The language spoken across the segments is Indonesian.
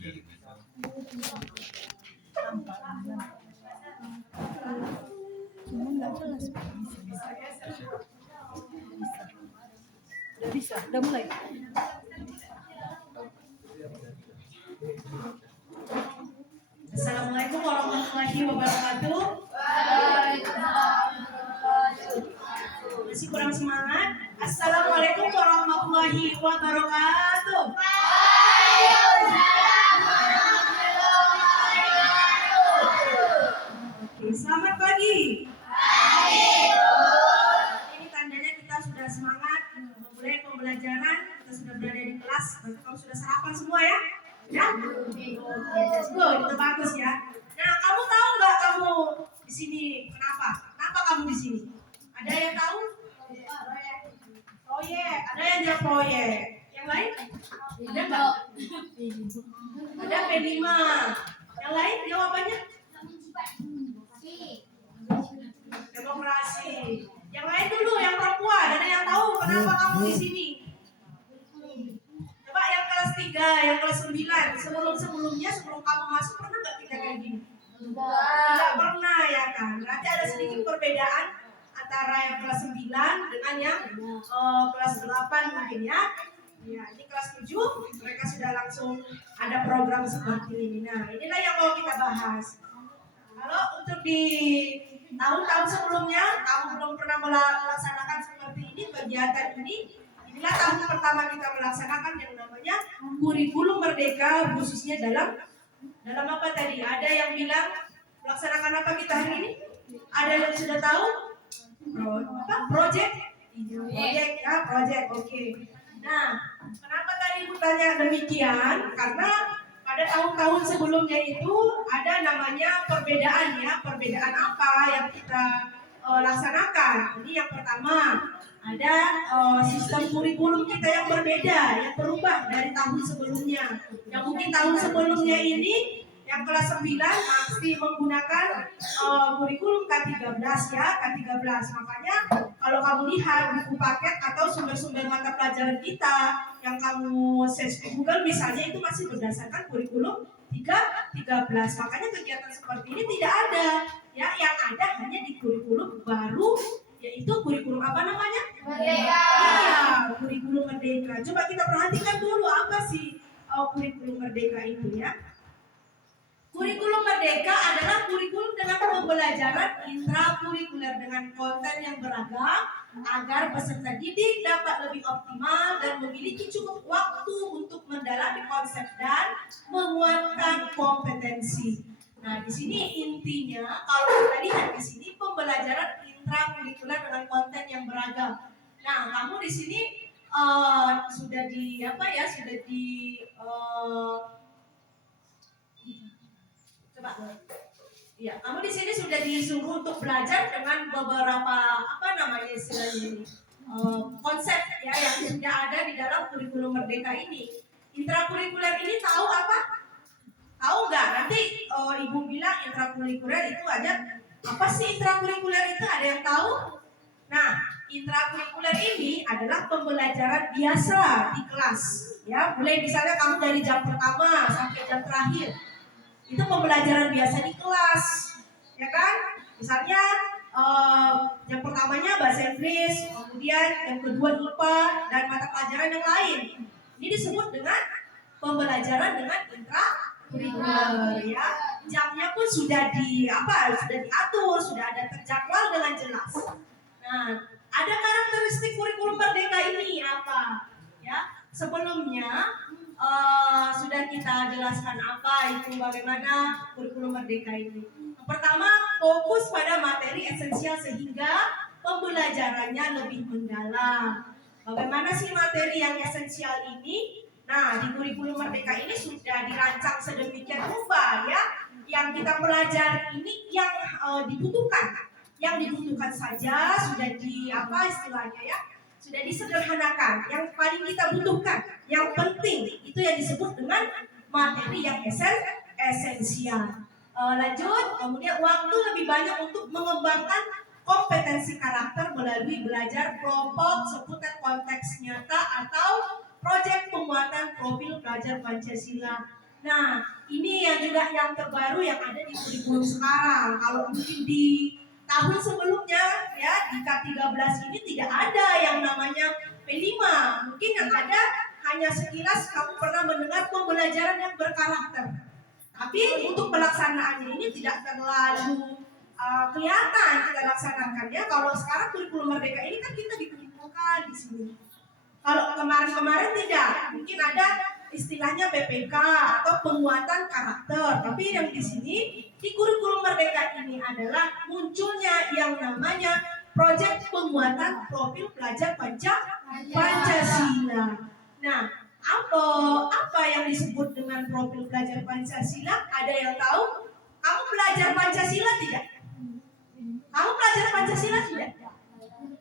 Cuma nggak jelas. Bisa. Udah mulai. Assalamualaikum warahmatullahi wabarakatuh. Masih kurang semangat? Assalamualaikum warahmatullahi wabarakatuh. Oke, selamat pagi. Ini tandanya kita sudah semangat memulai pembelajaran. Kita sudah berada di kelas. Berarti kamu sudah sarapan semua ya? Ya? Good, itu bagus ya. Nah, kamu tahu nggak kamu di sini kenapa? Kenapa kamu di sini? Ada yang tahu? Proyek. Ada yang jawab proyek. Yang lain? Ada nggak? Ada P5. Yang lain jawabannya? Demokrasi. Yang lain dulu, yang perempuan. Ada yang tahu kenapa kamu di sini? Coba yang kelas 3, yang kelas 9. Sebelum-sebelumnya, sebelum kamu masuk, pernah nggak kita kayak gini? Tidak pernah ya kan? Berarti ada sedikit perbedaan antara yang kelas 9 dengan yang kelas 8 mungkin ya. Ya, ini kelas 7, mereka sudah langsung ada program seperti ini. Nah, inilah yang mau kita bahas. Kalau untuk di tahun-tahun sebelumnya, kamu belum pernah melaksanakan seperti ini, kegiatan ini. Inilah tahun pertama kita melaksanakan yang namanya kurikulum merdeka, khususnya dalam apa tadi? Ada yang bilang melaksanakan apa kita hari ini? Ada yang sudah tahu? Project ya, project. Oke. Nah, kenapa tadi Ibu tanya demikian? Karena pada tahun-tahun sebelumnya itu ada namanya perbedaan ya. Perbedaan apa yang kita laksanakan? Ini yang pertama, ada sistem kurikulum kita yang berbeda, yang berubah dari tahun sebelumnya. Yang mungkin tahun sebelumnya ini yang kelas 9 masih menggunakan kurikulum K13 ya, K13. Makanya kalau kamu lihat buku paket atau sumber-sumber mata pelajaran kita yang kamu search di Google misalnya itu masih berdasarkan kurikulum 13. Makanya kegiatan seperti ini tidak ada. Ya, yang ada hanya di kurikulum baru, yaitu kurikulum apa namanya? Merdeka. Iya, kurikulum merdeka. Coba kita perhatikan dulu apa sih kurikulum merdeka itu ya. Kurikulum merdeka adalah kurikulum dengan pembelajaran intrakurikuler dengan konten yang beragam agar peserta didik dapat lebih optimal dan memiliki cukup waktu untuk mendalami konsep dan menguatkan kompetensi. Nah, di sini intinya kalau kita lihat di sini pembelajaran intrakurikuler dengan konten yang beragam. Nah, kamu di sini sudah di apa ya? Sudah di coba. Ya, kamu di sini sudah disuruh untuk belajar dengan beberapa apa namanya istilahnya ini konsep ya yang sudah ada di dalam kurikulum merdeka ini. Intrakurikuler ini tahu apa? Tahu nggak? Nanti ibu bilang intrakurikuler itu ada apa sih intrakurikuler itu? Ada yang tahu? Nah, intrakurikuler ini adalah pembelajaran biasa di kelas. Ya, mulai misalnya kamu dari jam pertama sampai jam terakhir. Itu pembelajaran biasa di kelas, ya kan? Misalnya yang pertamanya bahasa Inggris, kemudian yang kedua IPA dan mata pelajaran yang lain. Ini disebut dengan pembelajaran dengan intrakurikuler, ya. Jamnya pun sudah diatur, sudah ada terjadwal dengan jelas. Nah, ada karakteristik kurikulum merdeka ini apa? Ya, sebelumnya sudah kita jelaskan apa itu bagaimana kurikulum merdeka ini. Yang pertama, fokus pada materi esensial sehingga pembelajarannya lebih mendalam. Bagaimana sih materi yang esensial ini? Nah, di kurikulum merdeka ini sudah dirancang sedemikian rupa ya. Yang kita pelajari ini yang dibutuhkan. Yang dibutuhkan saja sudah istilahnya ya. Sudah disederhanakan, yang paling kita butuhkan, yang penting itu yang disebut dengan materi yang esensial. Lanjut, kemudian waktu lebih banyak untuk mengembangkan kompetensi karakter melalui belajar kelompok seputar konteks nyata atau proyek penguatan profil pelajar Pancasila. Nah, ini yang juga yang terbaru yang ada di kurikulum sekarang. Kalau mungkin di tahun sebelumnya ya di K13 ini tidak ada yang namanya P5. Mungkin yang ada hanya sekilas kamu pernah mendengar pembelajaran yang berkarakter. Tapi untuk pelaksanaannya ini tidak terlalu kelihatan kita laksanakannya. Kalau sekarang kurikulum Merdeka ini kan kita dikumpulkan di sini. Kalau kemarin-kemarin tidak, mungkin ada istilahnya PPK atau penguatan karakter. Tapi yang di sini di kurikulum Merdeka ini adalah munculnya yang namanya proyek penguatan profil pelajar Pancasila. Nah, apa yang disebut dengan profil pelajar Pancasila? Ada yang tahu? Kamu belajar Pancasila tidak? Kamu belajar Pancasila tidak?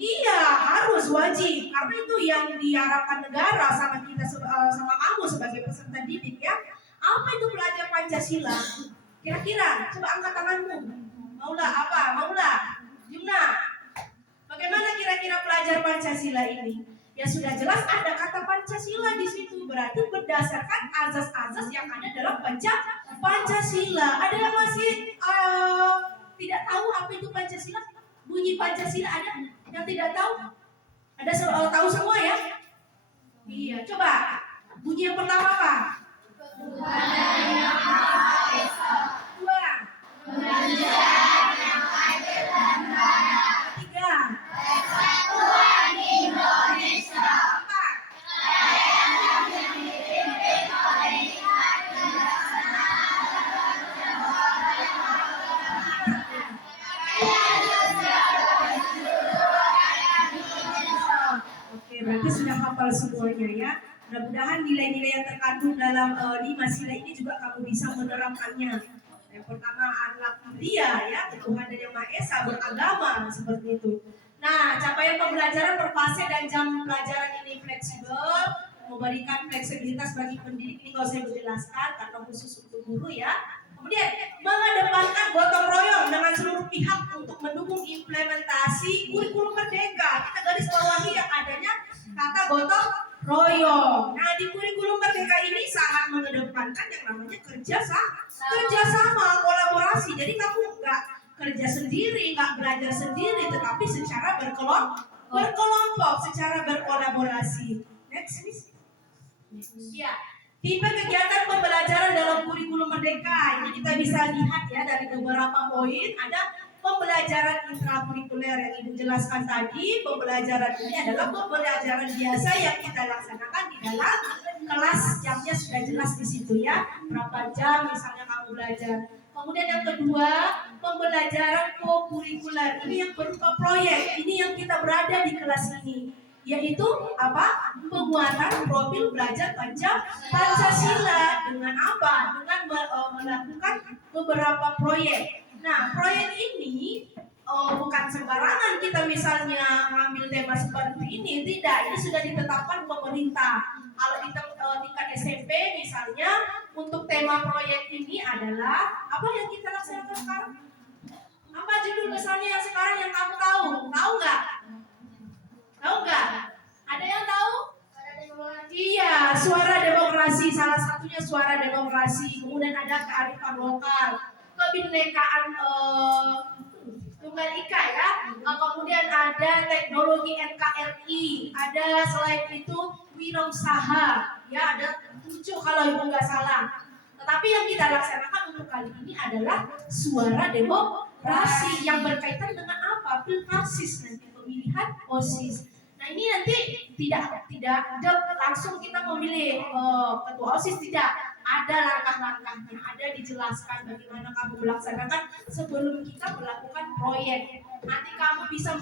Iya, harus wajib. Karena itu yang diharapkan negara sama kita sama kamu sebagai peserta didik ya. Apa itu belajar Pancasila? Kira-kira coba angkat tanganmu. Maulah apa? Maulah. Jumna. Bagaimana kira-kira pelajar Pancasila ini? Ya sudah jelas ada kata Pancasila di situ. Berarti berdasarkan azas-azas yang ada dalam Pancasila. Ada yang masih tidak tahu apa itu Pancasila? Bunyi Pancasila ada yang tidak tahu? Ada tahu semua ya? Iya, coba bunyi yang pertama apa? Dua. Tiga. Empat. Oke, berarti sudah hafal semuanya ya. Mudah-mudahan nilai-nilai yang terkandung dalam 5 sila ini juga kamu bisa menerapkannya. Yang pertama akhlak mulia ya, Tuhan dan Yang Maha Esa, beragama seperti itu. Nah, capaian pembelajaran per fase dan jam pelajaran ini fleksibel, memberikan fleksibilitas bagi pendidik ini kalau saya menjelaskan karena khusus untuk guru ya. Kemudian mengedepankan gotong royong dengan seluruh pihak untuk mendukung implementasi kurikulum Merdeka. Kita garis bawahi yang adanya kata gotong royong. Nah, di kurikulum Merdeka ini sangat mengedepankan yang namanya kerjasama, kolaborasi. Jadi kamu nggak kerja sendiri, nggak belajar sendiri, tetapi secara berkelompok, secara berkolaborasi. Next, please. Ya, tipe kegiatan pembelajaran dalam kurikulum Merdeka ini kita bisa lihat ya dari beberapa poin. Ada pembelajaran intrakurikuler yang Ibu jelaskan tadi. Pembelajaran ini adalah pembelajaran biasa yang kita laksanakan di dalam kelas, jamnya sudah jelas di situ ya. Berapa jam misalnya kamu belajar. Kemudian yang kedua, pembelajaran kokurikuler. Ini yang berupa proyek. Ini yang kita berada di kelas ini. Yaitu apa? Penguatan profil pelajar Pancasila dengan apa? Dengan melakukan beberapa proyek. Nah, proyek ini bukan sembarangan kita misalnya ngambil tema seperti ini, tidak. Ini sudah ditetapkan pemerintah. Kalau di tingkat SMP misalnya, untuk tema proyek ini adalah apa yang kita laksanakan sekarang? Apa judul misalnya yang sekarang yang kamu tahu? Tahu nggak? Tahu nggak? Ada yang tahu? Iya, suara demokrasi. Salah satunya suara demokrasi. Kemudian ada kearifan lokal, kebinekaan tunggal ika ya. Kemudian ada teknologi NKRI. Ada selain itu wirausaha. Ya, ada 7 kalau ibu nggak salah. Tetapi yang kita laksanakan untuk kali ini adalah suara demokrasi yang berkaitan dengan apa? Pilkarsis nanti, pemilihan OSIS. Nah, ini nanti tidak langsung kita memilih ketua OSIS, tidak. Ada langkah-langkahnya, ada dijelaskan bagaimana kamu melaksanakan sebelum kita melakukan proyek. Nanti kamu bisa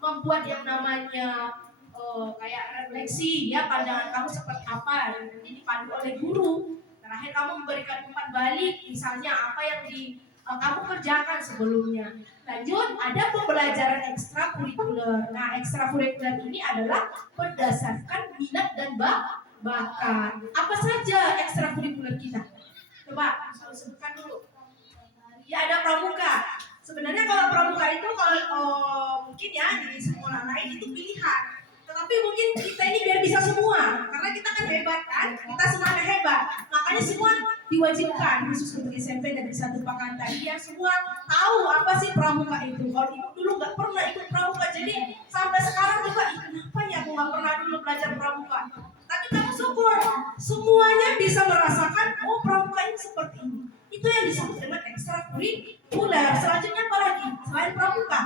membuat yang namanya kayak refleksi ya, pandangan kamu seperti apa, dan nanti dipandu oleh guru. Terakhir kamu memberikan umpan balik, misalnya apa yang kamu kerjakan sebelumnya. Lanjut, ada pembelajaran ekstrakurikuler. Nah, ekstrakurikuler ini adalah berdasarkan minat dan bakat. Apa saja ekstrakurikuler kita? Coba sebutkan dulu. Ya, ada pramuka. Sebenarnya kalau pramuka itu kalau mungkin ya di sekolah lain itu pilihan. Tetapi mungkin kita ini biar bisa semua, karena kita kan hebat kan, kita semuanya hebat. Makanya Makanya semua diwajibkan khusus untuk SMP dan di satu pekan tadi yang semua tahu apa sih pramuka itu. Kalau ibu dulu nggak pernah ikut pramuka, jadi sampai sekarang juga kenapa ya aku nggak pernah dulu belajar pramuka. Tapi kamu syukur semuanya bisa merasakan oh pramuka ini seperti ini. Itu yang disebut dengan ekstrakurikuler. Selanjutnya apa lagi selain pramuka?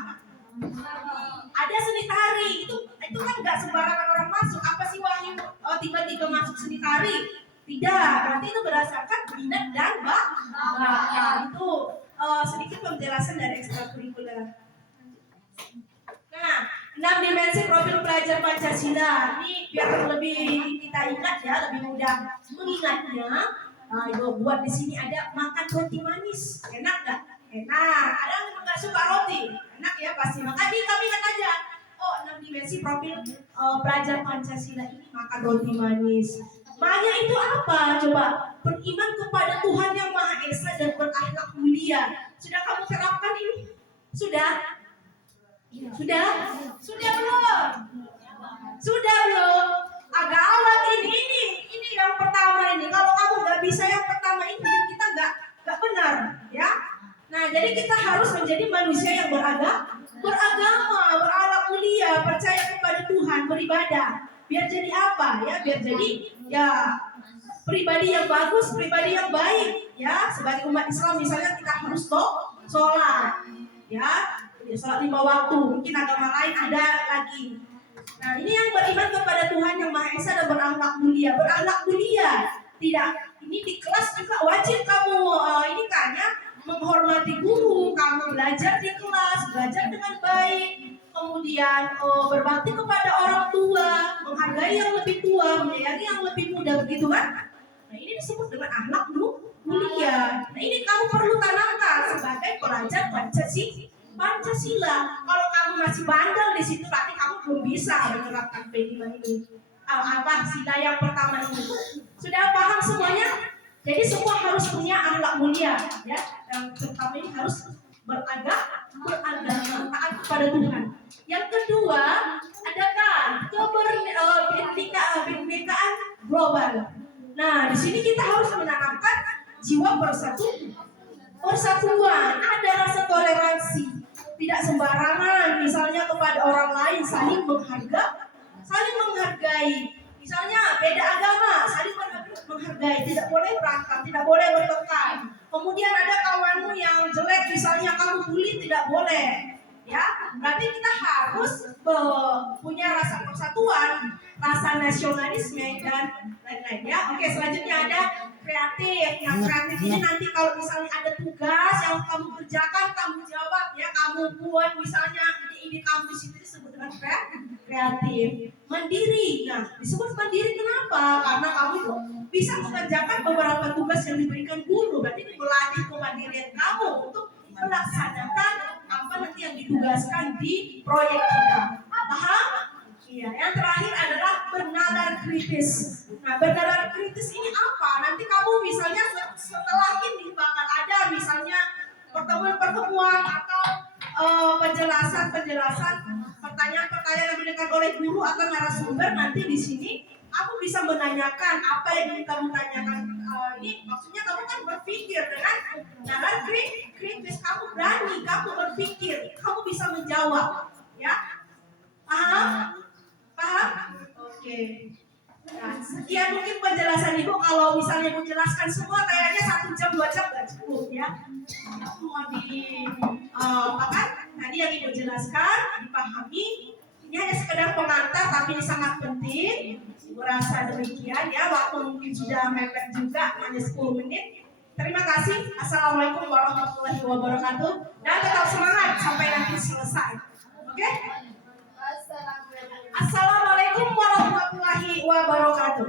Ada seni tari. Itu kan nggak sembarangan orang masuk. Apa sih Wahyu tiba-tiba masuk seni tari? Tidak, berarti itu berdasarkan minat dan bakat. Itu sedikit penjelasan dari ekstrakurikuler. Nah, 6 dimensi profil pelajar Pancasila. Ini biar lebih kita ingat ya, lebih mudah mengingatnya. Ibu buat di sini ada makan roti manis. Enak nggak? Enak. Ada yang nggak suka roti? Enak ya pasti. Maka kami ingat aja. Oh, 6 dimensi profil pelajar Pancasila ini makan roti manis. Maknya itu apa? Coba beriman kepada Tuhan yang Maha Esa dan berakhlak mulia. Sudah kamu terapkan ini? Sudah? Sudah? Sudah belum? Sudah belum? Agak awal ini yang pertama ini. Kalau kamu nggak bisa yang pertama ini, hidup kita nggak benar, ya. Nah, jadi kita harus menjadi manusia yang beragama, berakhlak mulia, percaya kepada Tuhan, beribadah. Biar jadi apa ya? Biar jadi ya pribadi yang bagus, pribadi yang baik ya. Sebagai umat Islam misalnya kita harus sholat ya, sholat 5 waktu. Mungkin agama lain ada lagi. Nah ini yang beriman kepada Tuhan yang Maha Esa dan berakhlak mulia. Berakhlak mulia tidak, ini di kelas juga wajib kamu ini kan ya, menghormati guru, kamu belajar di kelas, belajar dengan baik. Kemudian berbakti kepada orang tua, menghargai yang lebih tua, menyayangi yang lebih muda, begitu kan? Nah ini disebut dengan akhlak mulia. Nah ini kamu perlu tanamkan sebagai pelajar Pancasila. Kalau kamu masih bandel di situ, berarti kamu belum bisa menerapkan P5 ini. Apa sila yang pertama ini? Sudah paham semuanya? Jadi semua harus punya akhlak mulia, ya. Yang pertama ini harus beragama, taat kepada Tuhan. Yang kedua, adakan kebinekaan global. Nah, di sini kita harus menanamkan jiwa persatuan, ada rasa toleransi, tidak sembarangan. Misalnya kepada orang lain saling menghargai. Misalnya beda agama, saling menghargai, tidak boleh berantem, tidak boleh bertengkar. Kemudian ada kawanmu yang jelek, misalnya kamu bully, tidak boleh. Ya, berarti kita harus punya rasa persatuan, rasa nasionalisme dan lain-lain ya. Oke, selanjutnya ada kreatif. Nah, kreatif ini nanti kalau misalnya ada tugas yang kamu kerjakan, kamu jawab ya, kamu buat misalnya ide kamu di situ disebut dengan kreatif. Mandiri. Nah, disebut mandiri kenapa? Karena kamu bisa mengerjakan beberapa tugas yang diberikan guru. Berarti melatih kemandirian kamu untuk melaksanakan apa nanti yang ditugaskan di proyek kita. Paham? Iya. Yang terakhir adalah bernalar kritis. Nah, bernalar kritis ini apa? Nanti kamu misalnya setelah ini bakal ada misalnya pertemuan atau penjelasan pertanyaan-pertanyaan yang diberikan oleh guru atau narasumber. Nanti di sini kamu bisa menanyakan apa yang ingin kamu tanyakan. Ini maksudnya kamu kan berpikir dengan nalar kritis, kamu berani, kamu berpikir, kamu bisa menjawab, ya? Paham? Oke. Nah, sekian mungkin penjelasan Ibu. Kalau misalnya Ibu jelaskan semua, kayaknya 1 jam 2 jam nggak cukup ya. Semua tadi yang Ibu jelaskan, dipahami. Ini hanya sekedar pengantar, tapi ini sangat penting. Merasa demikian ya, waktu mungkin sudah mepet juga, hanya 10 menit. Terima kasih. Assalamualaikum warahmatullahi wabarakatuh. Dan tetap semangat sampai nanti selesai. Oke? Assalamualaikum warahmatullahi wabarakatuh.